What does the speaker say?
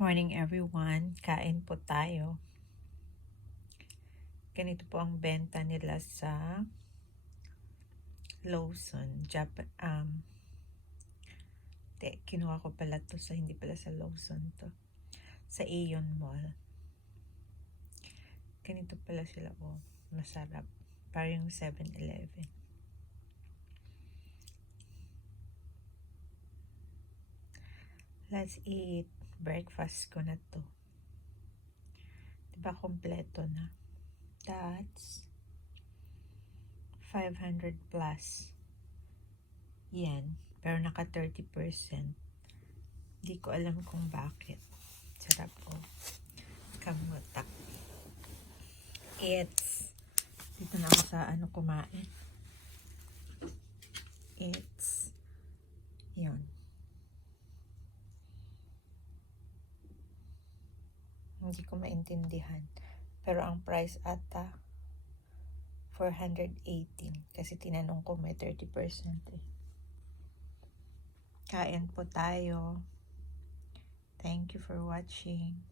Morning everyone, kain po tayo. Ganito po ang benta nila sa Lawson. Kinuha ko pala to sa, hindi pala sa Lawson to. Sa Aeon Mall. Ganito pala sila, oh. Masarap. Parang 7-Eleven. Let's eat. Breakfast ko na to. Diba kompleto na? That's 500 plus. Yan. Pero naka 30%. Hindi ko alam kung bakit. Sarap po. Kamutak. Dito na ako sa kumain. Yun. Hindi ko maintindihan. Pero ang price ata 418 kasi tinanong ko may 30% eh. Kain po tayo. Thank you for watching.